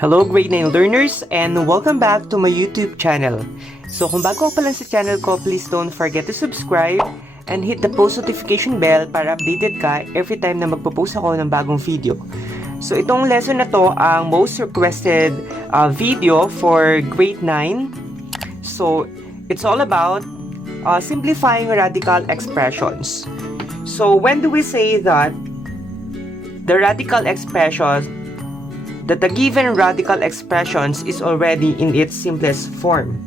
Hello grade 9 learners and welcome back to my YouTube channel. So kung bago ka pa lang sa channel ko, please don't forget to subscribe and hit the post notification bell para updated ka every time na magpo-post ako ng bagong video. So itong lesson na to ang most requested video for grade 9. So it's all about simplifying radical expressions. So when do we say that the radical expressions that the given radical expressions is already in its simplest form?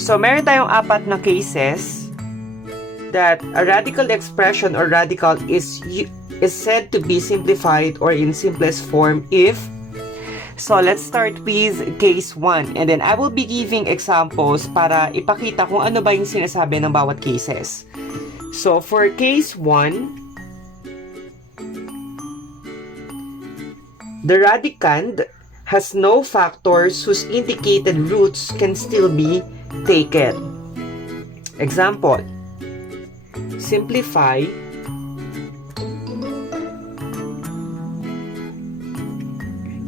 So, meron tayong apat na cases that a radical expression or radical is said to be simplified or in simplest form if. So, let's start with case 1 and then I will be giving examples para ipakita kung ano ba yung sinasabi ng bawat cases. So, for case 1, the radicand has no factors whose indicated roots can still be taken. Example, simplify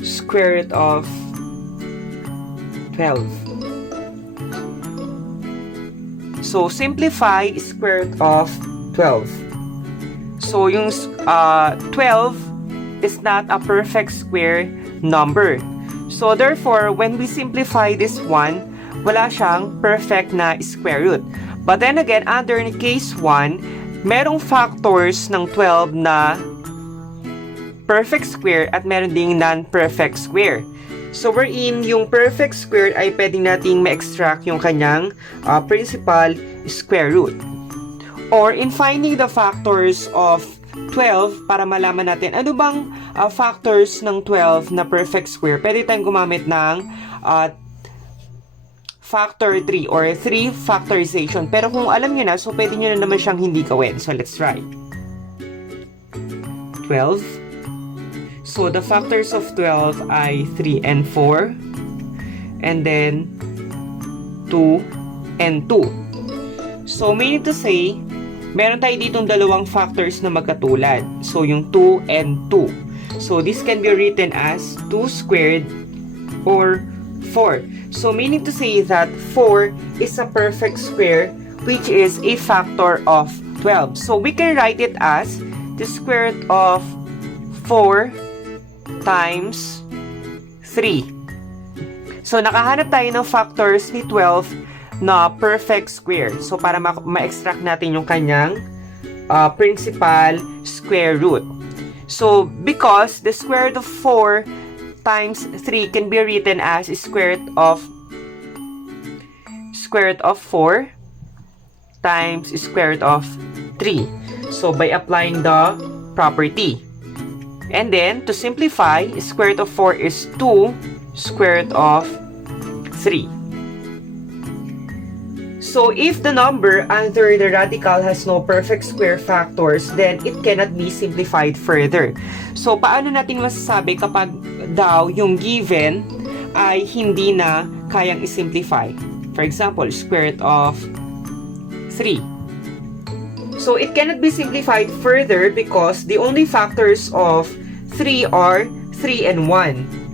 square root of 12. So, simplify square root of 12. So, yung 12 is not a perfect square number. So therefore, when we simplify this one, wala siyang perfect na square root. But then again, under case 1, merong factors ng 12 na perfect square at meron ding non-perfect square. So wherein yung perfect square ay pwedeng nating ma-extract yung kanyang principal square root. Or in finding the factors of 12, para malaman natin ano bang factors ng 12 na perfect square, pwede tayong gumamit ng factor 3 or 3 factorization. Pero kung alam nyo na, so pwede nyo na naman siyang hindi gawin. So let's try. 12. So the factors of 12 ay 3 and 4. And then 2 and 2. So meaning to say, meron tayo ditong dalawang factors na magkatulad. So, yung 2 and 2. So, this can be written as 2 squared or 4. So, meaning to say that 4 is a perfect square which is a factor of 12. So, we can write it as the square root of 4 times 3. So, nakahanap tayo ng factors ni 12 na perfect square. So, para ma-extract natin yung kanyang principal square root. So, because the square root of 4 times 3 can be written as square root of 4 times square root of 3. So, by applying the property. And then, to simplify, square root of 4 is 2 square root of 3. So, if the number under the radical has no perfect square factors, then it cannot be simplified further. So, paano natin masasabi kapag daw yung given ay hindi na kayang isimplify? For example, square root of 3. So, it cannot be simplified further because the only factors of 3 are 3 and 1.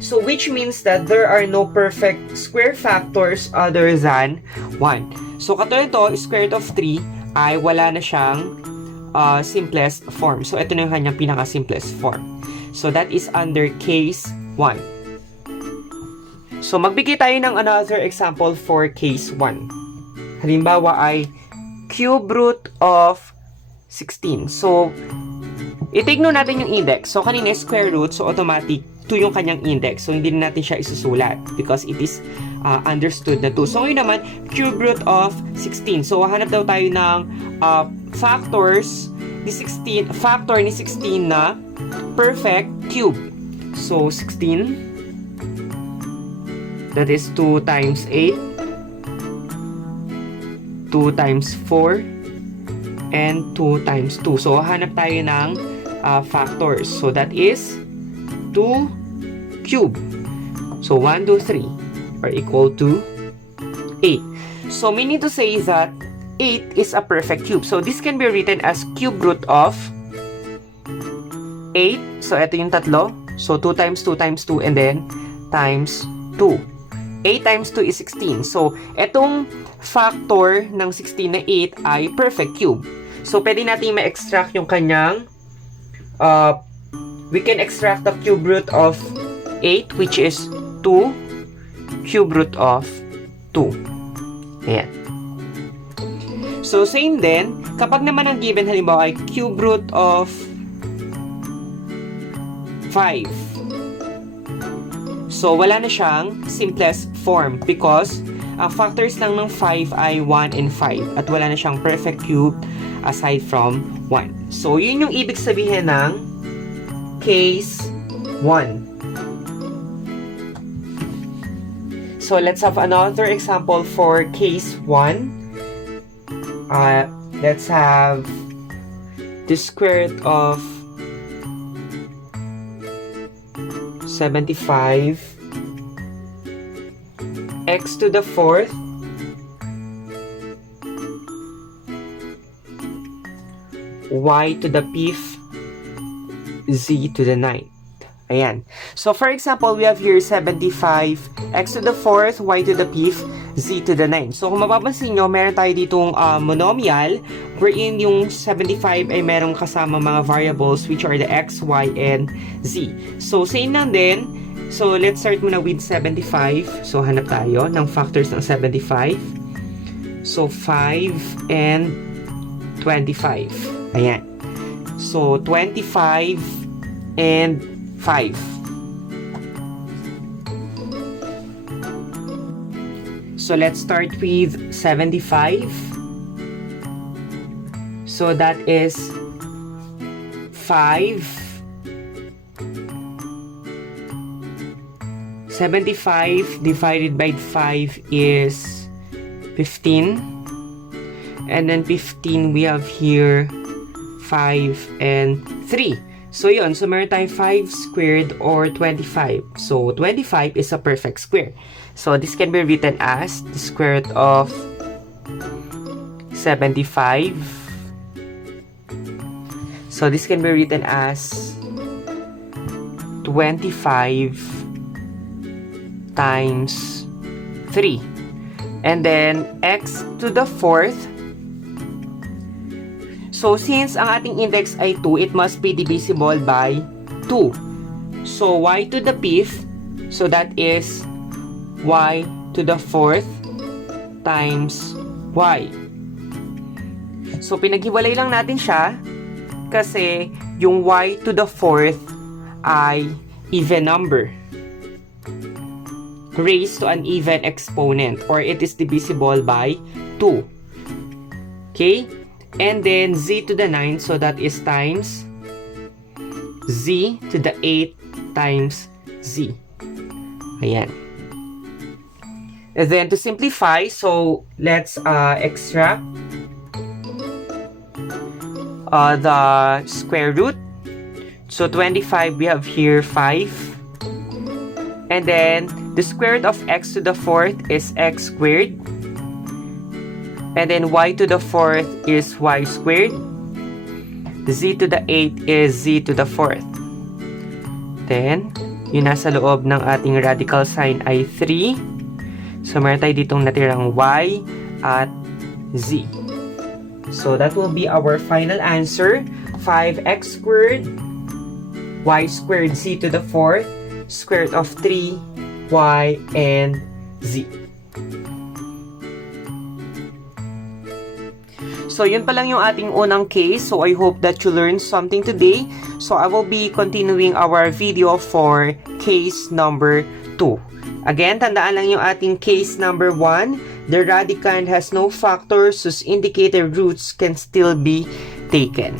So, which means that there are no perfect square factors other than 1. So, katulad ito, square root of 3 ay wala na siyang simplest form. So, ito na yung kanyang pinaka-simplest form. So, that is under case 1. So, magbigay tayo ng another example for case 1. Halimbawa ay cube root of 16. So, itigno natin yung index. So, kanina square root, so automatic 2 yung kanyang index. So, hindi na natin siya isusulat because it is understood na 2. So, ngayon naman, cube root of 16. So, hanap daw tayo ng factors ni 16, factor ni 16 na perfect cube. So, 16, that is 2 times 8, 2 times 4, and 2 times 2. So, hanap tayo ng factors. So, that is 2 cube. So, 1, 2, 3 are equal to 8. So, meaning to say that 8 is a perfect cube. So, this can be written as cube root of 8. So, ito yung tatlo. So, 2 times 2 times 2 and then times 2. 8 times 2 is 16. So, etong factor ng 16 na 8 ay perfect cube. So, pwede natin ma-extract yung kanyang we can extract the cube root of 8 which is 2 cube root of 2. Ayan. So, same din, kapag naman ang given halimbawa ay cube root of 5. So, wala na siyang simplest form because ang factors lang ng 5 ay 1 and 5 at wala na siyang perfect cube aside from 1. So, yun yung ibig sabihin ng case 1. So, let's have another example for case 1. Let's have the square root of 75 x to the 4th y to the 5th z to the 9th. Ayan. So, for example, we have here 75 x to the 4th, y to the 5th, z to the 9th. So, kung mapapansin nyo, meron tayo ditong monomial wherein yung 75 ay merong kasama mga variables which are the x, y, and z. So, same lang din. So, let's start muna with 75. So, hanap tayo ng factors ng 75. So, 5 and 25. Ayan. So, 25 and 5. So, let's start with 75. So, that is 5. 75 divided by 5 is 15. And then 15, we have here 5 and 3. So, yun. So, meron tayo 5 squared or 25. So, 25 is a perfect square. So, this can be written as the square root of 75. So, this can be written as 25 times 3. And then, x to the 4th. So, since ang ating index ay 2, it must be divisible by 2. So, y to the 5th, so that is y to the 4th times y. So, pinaghiwalay lang natin siya kasi yung y to the 4th ay even number raised to an even exponent or it is divisible by 2. Okay? And then z to the 9, so that is times z to the 8 times z. Ayan. And then to simplify, so let's extract the square root. So 25, we have here 5. And then the square root of x to the 4th is x squared. And then y to the 4th is y squared. Z to the 8 is z to the 4th. Then, yung nasa loob ng ating radical sign ay 3. So, meron tayo ditong natirang y at z. So, that will be our final answer. 5x squared, y squared z to the 4th, square root of 3, y, and z. So, yun pa lang yung ating unang case. So, I hope that you learned something today. So, I will be continuing our video for case number 2. Again, tandaan lang yung ating case number 1. The radicand has no factors whose indicated roots can still be taken.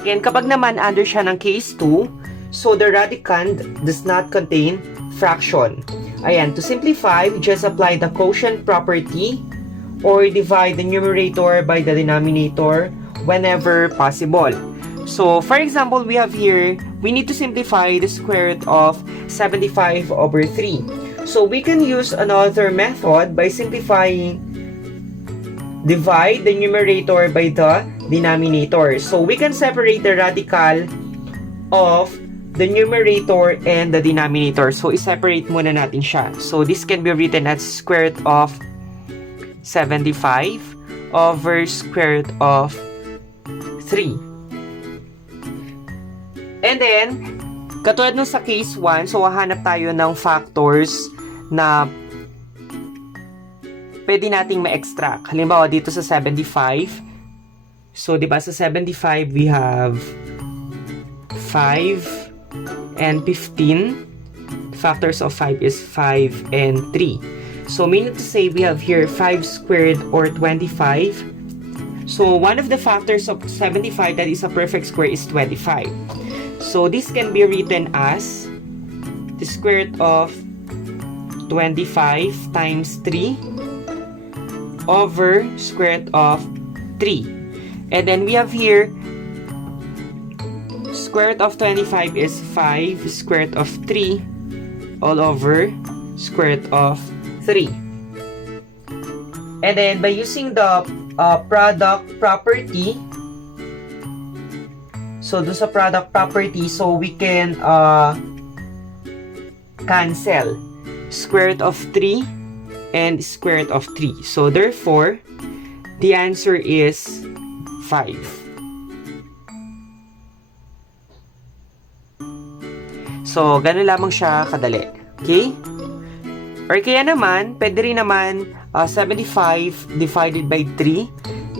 Again, kapag naman under siya ng case 2, so the radicand does not contain fraction. Ayan, to simplify, we just apply the quotient property or divide the numerator by the denominator whenever possible. So, for example, we have here, we need to simplify the square root of 75 over 3. So, we can use another method by simplifying, divide the numerator by the denominator. So, we can separate the radical of the numerator and the denominator. So, i-separate muna natin siya. So, this can be written as square root of 75 over square root of 3. And then, katulad nung sa case 1, so hahanap tayo ng factors na pwede nating ma-extract. Halimbawa, dito sa 75. So, di ba sa 75, we have 5 and 15. Factors of 5 is 5 and 3. So, meaning to say, we have here 5 squared or 25. So, one of the factors of 75 that is a perfect square is 25. So, this can be written as the square root of 25 times 3 over square root of 3. And then we have here square root of 25 is 5 square root of 3 all over square root of 3. And then by using the product property, so dun sa product property, so we can cancel square root of 3 and square root of 3. So therefore, the answer is 5. So, ganun lamang siya kadali. Okay? Or kaya naman, pwede rin naman 75 divided by 3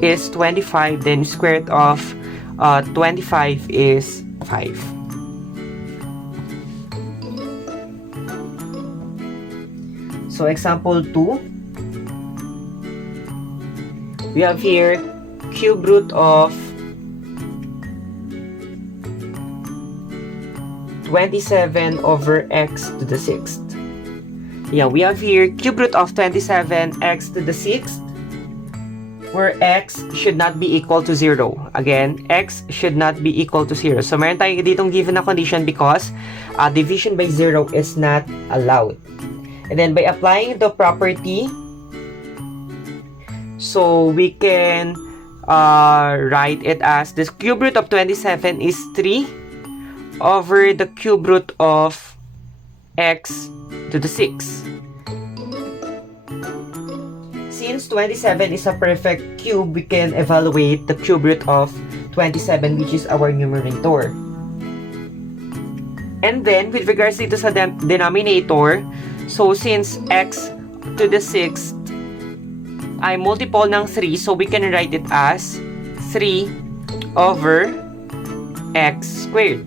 is 25, then square root of 25 is 5. So, example 2. We have here cube root of 27 over x to the 6th. Yeah, we have here cube root of 27 x to the 6th, where x should not be equal to 0. Again, x should not be equal to 0. So, meron tayo ditong given na condition because division by 0 is not allowed. And then, by applying the property, so we can write it as the cube root of 27 is 3 over the cube root of x to the 6. Since 27 is a perfect cube, we can evaluate the cube root of 27, which is our numerator. And then, with regards to sa denominator, so since x to the 6th ay multiple ng 3, so we can write it as 3 over x squared.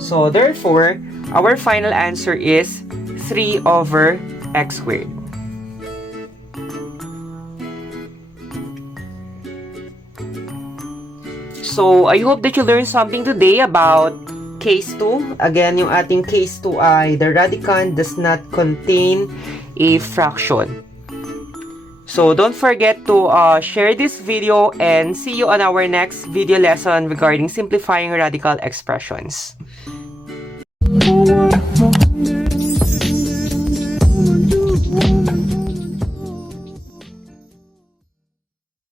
So, therefore, our final answer is 3 over x squared. So, I hope that you learned something today about case 2. Again, yung ating case 2 ay the radicand does not contain a fraction. So, don't forget to share this video and see you on our next video lesson regarding simplifying radical expressions.